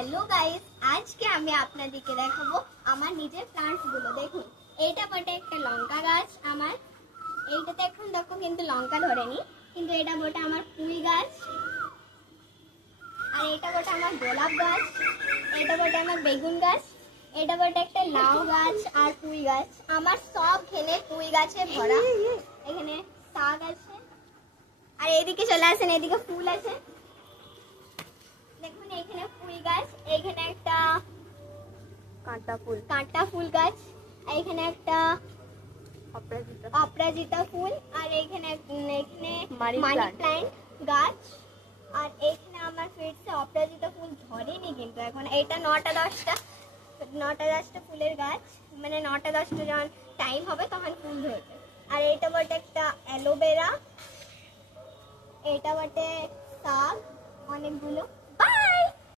Hello guys, আজকে আমি আপনাদেরকে দেখাবো আমার নিজের প্লান্টস গুলো। দেখুন, এইটা বটে একটা লঙ্কা গাছ আমার। এইটাতে এখন দেখো কিন্তু লঙ্কা ধরেনি, কিন্তু এটা বটে আমার পুঁই গাছ। আর এটা বটে আমার গোলাপ গাছ। এটা বটে আমার বেগুন গাছ। এটা বটে একটা লাউ গাছ আর পুঁই গাছ। আমার সব খেলে পুঁই গাছে ভরা। এখানে শাক আছে, আর এদিকে চলে আসেন, এদিকে ফুল আছে। দেখুন এখানে ফুল গাছ, এইখানে একটা কাঁটা ফুল গাছ, এইখানে একটা অপরাজিতা ফুল, আর এইখানে মানি প্ল্যান্ট গাছ। আর এইখানে আমার ফিরছে অপরাজিতা ফুল ধরেনি, কিন্তু এখন এটা 9টা-10টা ফুলের গাছ, মানে 9টা-10টা যখন টাইম হবে তখন ফুল ধরবে। আর এটা বটে একটা অ্যালোভেরা, এটা বটে শাক অনেকগুলো।